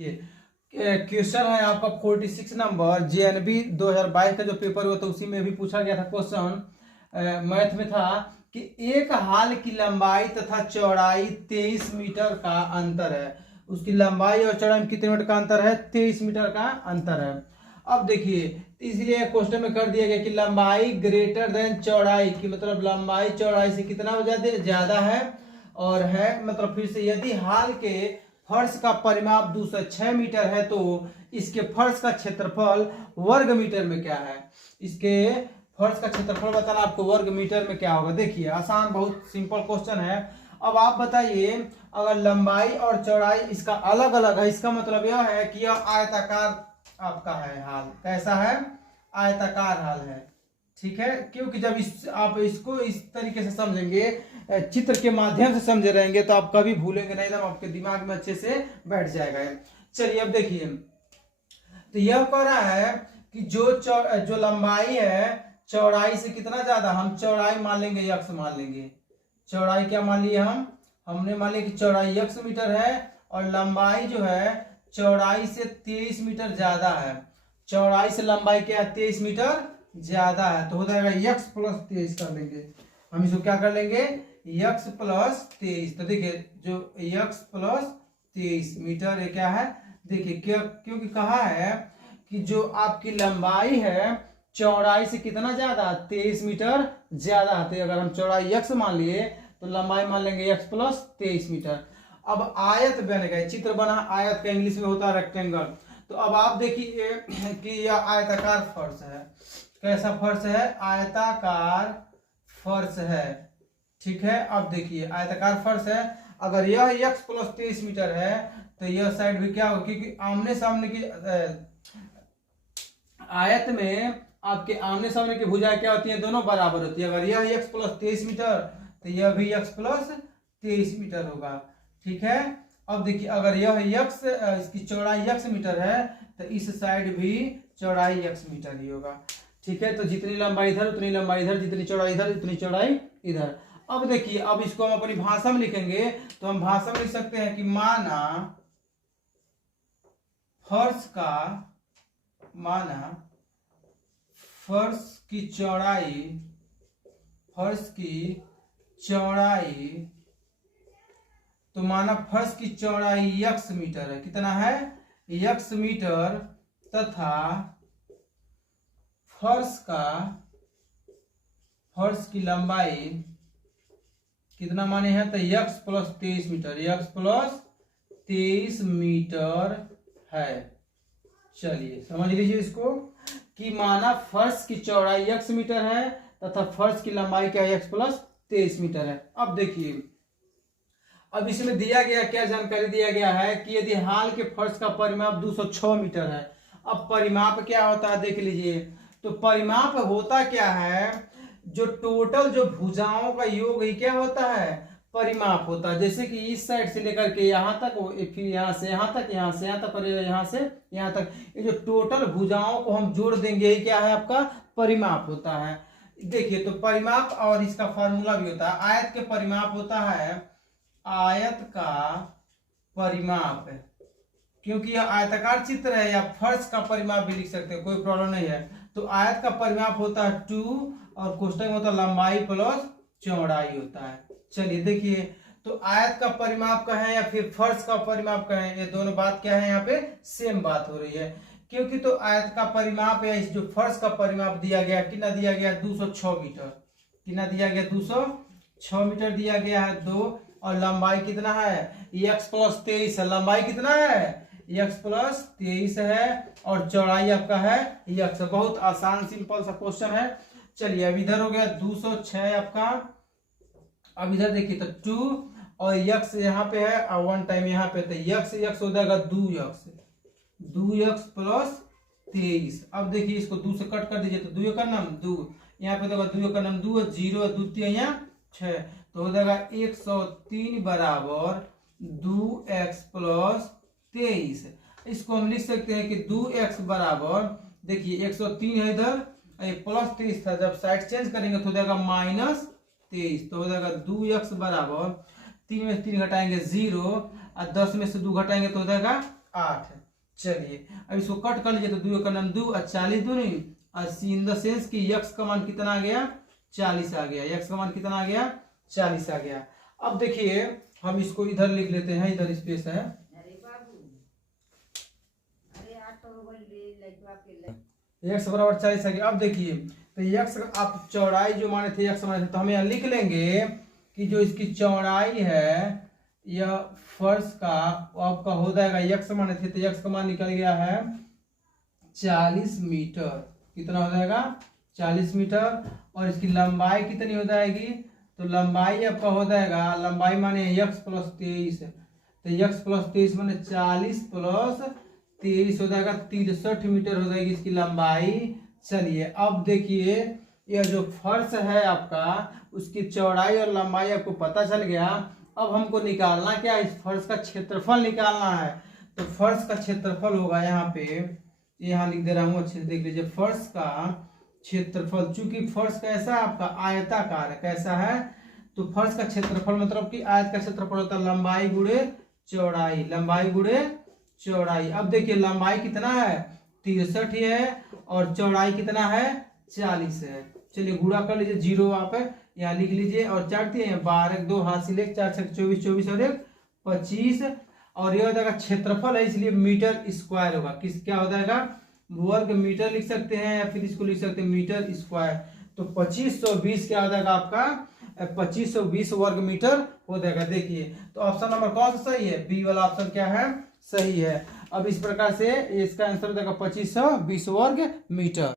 ये क्वेश्चन है आपका 46 नंबर JNB 2022 का जो पेपर हुआ था उसी में भी पूछा गया था क्वेश्चन। मैथ में था कि एक हाल की लंबाई तथा चौड़ाई 23 मीटर का अंतर है। उसकी लंबाई और चौड़ाई में कितने मीटर का अंतर है? 23 मीटर का अंतर है। अब देखिए, इसलिए क्वेश्चन में कर दिया गया कि लंबाई ग्रेटर देन चौड़ाई, की मतलब लंबाई चौड़ाई से कितना ज्यादा है और है, मतलब फिर से यदि हाल के फर्श का परिमाप 206 मीटर है तो इसके फर्श का क्षेत्रफल वर्ग मीटर में क्या है? इसके फर्श का क्षेत्रफल बताना आपको वर्ग मीटर में क्या होगा। देखिए आसान, बहुत सिंपल क्वेश्चन है। अब आप बताइए, अगर लंबाई और चौड़ाई इसका अलग अलग है, इसका मतलब यह है कि यह आयताकार आपका है हाल। कैसा है? आयताकार हाल है। ठीक है, क्योंकि जब आप इसको इस तरीके से समझेंगे, चित्र के माध्यम से समझे रहेंगे तो आप कभी भूलेंगे नहीं, एकदम आपके दिमाग में अच्छे से बैठ जाएगा। चलिए अब देखिए, तो यह कह रहा है कि जो लंबाई है चौड़ाई से कितना ज्यादा, हम चौड़ाई मान लेंगे x मान लेंगे। चौड़ाई क्या मान लिए हमने मान लिया कि चौड़ाई x मीटर है और लंबाई जो है चौड़ाई से 23 मीटर ज्यादा है। चौड़ाई से लंबाई क्या है? 23 मीटर ज्यादा है, तो हो जाएगा x प्लस 23 कर लेंगे। हम इसको क्या कर लेंगे? x plus 23। तो देखिए जो x प्लस 23 मीटर ये क्या है? देखिए क्योंकि कहा है कि जो आपकी लंबाई है चौड़ाई से कितना ज्यादा? 23 मीटर ज्यादा है। तो अगर हम चौड़ाई x मान लिए तो लंबाई मान लेंगे x प्लस 23 मीटर। अब आयत बन गए, चित्र बना, आयत का इंग्लिश में होता है रेक्टेंगल। तो अब आप देखिए कि यह आयताकार फर्श है। कैसा फर्श है? आयताकार फर्श है। ठीक है, अब देखिए आयताकार फर्श है। अगर यह x प्लस 23 मीटर है तो यह साइड भी क्या होगी? क्योंकि आमने सामने की आयत में आपके आमने सामने की भुजाएं क्या होती हैं? दोनों बराबर होती है। अगर यह x प्लस 23 मीटर तो यह भी x प्लस 23 मीटर होगा। ठीक है, अब देखिए अगर यह x इसकी चौड़ाई x मीटर है तो इस साइड भी चौड़ाई x मीटर ही होगा। ठीक है, तो जितनी लंबाई इधर उतनी लंबाई इधर, जितनी चौड़ाई इधर उतनी चौड़ाई इधर। अब देखिए, अब इसको हम अपनी भाषा में लिखेंगे तो हम भाषा में लिख सकते हैं कि माना फर्श की चौड़ाई, तो माना फर्श की चौड़ाई x मीटर है। कितना है? x मीटर, तथा फर्श की लंबाई कितना माने हैं? तो x plus 23 metre, x plus 23 metre है। चलिए समझ लीजिए इसको कि माना फर्श की चौड़ाई x मीटर है तथा फर्श की लंबाई क्या है? x प्लस 23 मीटर है। अब देखिए, अब इसमें दिया गया क्या जानकारी दिया गया है कि यदि हाल के फर्श का परिमाप 206 मीटर है। अब परिमाप क्या होता है देख लीजिए। तो परिमाप होता क्या है? जो टोटल जो भुजाओं का योग ही क्या होता है? परिमाप होता है। जैसे कि इस साइड से लेकर के यहाँ तक, फिर यहाँ से यहाँ तक, यहाँ से यहाँ तक और यहाँ से यहाँ तक, ये जो टोटल भुजाओं को हम जोड़ देंगे ये क्या है? आपका परिमाप होता है। देखिए, तो परिमाप और इसका फॉर्मूला भी होता है। आयत के परिमाप होता है आयत का परिमाप, क्योंकि यह आयताकार चित्र है, या फर्श का परिमाप भी लिख सकते हैं, कोई प्रॉब्लम नहीं है। तो आयत का परिमाप होता है 2 और कोष्टक में होता है लंबाई प्लस चौड़ाई होता है। चलिए देखिए, तो आयत का परिमाप का है या फिर फर्श का परिमाप का है, ये दोनों बात क्या है? यहाँ पे सेम बात हो रही है। क्योंकि तो आयत का परिमाप या इस जो फर्श का परिमाप दिया गया, कितना दिया गया? 206 मीटर। कितना दिया गया? 206 मीटर दिया गया है। 2 और लंबाई कितना है? x प्लस 23 है। लंबाई कितना है? x प्लस 23 है और चौड़ाई आपका है x। बहुत आसान सिंपल सा क्वेश्चन है। चलिए अब इधर हो गया 206 आपका। अब इधर देखिए तो 2 और x यहाँ पे है और 1 टाइम यहाँ पे, तो x हो जाएगा 2x प्लस 23। अब देखिए इसको 2 से कट कर दीजिए तो 2 का नाम 2, यहाँ पे देखो 2 का नाम 2, 0 2 3 यहाँ 6, तो हो जाएगा 103 बराबर 2x प्लस 23। इसको हम लिख सकते हैं कि 2x बराबर, देखिए 103 है इधर, प्लस 23 था, जब साइड चेंज करेंगे तो हो जाएगा माइनस 23। तो हो जाएगा 2x बराबर 3 में से 3 घटाएंगे 0 और 10 में से 2 घटाएंगे तो हो जाएगा 8। चलिए अब इसको कट कर लीजिए तो 2 का नाम 2 और 40 दूनी 80 इन द सेंस कि यक्स का मान कितना आ गया 40 आ गया। यक्स का मान कितना आ गया 40 आ गया। अब देखिए हम इसको इधर लिख लेते हैं, इधर स्पेस है। यक्स बराबर 40 आ गया। अब देखिए तो यक्स आप चौड़ाई जो माने थे यक्स माने थे तो हम यहाँ लिख लेंगे कि जो इसकी चौड़ाई है यह फर्श का वो आपका हो जाएगा, यक्स माने थे तो यक्स का मान निकल गया है 40 मीटर। कितना हो जाएगा 40 मीटर। और इसकी लंबाई कितनी हो जाएगी तो लंबाई आपका हो जाएगा, लंबाई माने यक्स प्लस 23 तो यक्स प्लस 23 माने 40 प्लस 23 हो जाएगा 63 मीटर हो जाएगी इसकी लंबाई। चलिए अब देखिए यह जो फर्श है आपका उसकी चौड़ाई और लंबाई आपको पता चल गया। अब हमको निकालना क्या है, इस फर्श का क्षेत्रफल निकालना है। तो फर्श का क्षेत्रफल होगा यहाँ पे, यहाँ लिख दे रहा हूँ अच्छे से देख लीजिए। फर्श का क्षेत्रफल, चूंकि फर्श कैसा है आपका आयताकार है, कैसा है तो फर्श का क्षेत्रफल मतलब कि आयत का क्षेत्रफल होता है लंबाई गुणे चौड़ाई, लंबाई गुणे चौड़ाई। अब देखिए लंबाई कितना है 63 है और चौड़ाई कितना है 40 है। चलिए गुणा कर लीजिए, 0 आप यहाँ लिख लीजिए और 4 12 2 हासिल 1 4 24 24 और 1 25 और यह हो जाएगा क्षेत्रफल है इसलिए मीटर स्क्वायर होगा। किस क्या हो जाएगा वर्ग मीटर लिख सकते हैं या फिर इसको लिख सकते हैं मीटर स्क्वायर। तो 2520 क्या हो जाएगा आपका 2520 वर्ग मीटर हो जाएगा। देखिए तो ऑप्शन नंबर कौन सा सही है, बी वाला ऑप्शन क्या है सही है। अब इस प्रकार से इसका आंसर हो जाएगा 2520 वर्ग मीटर।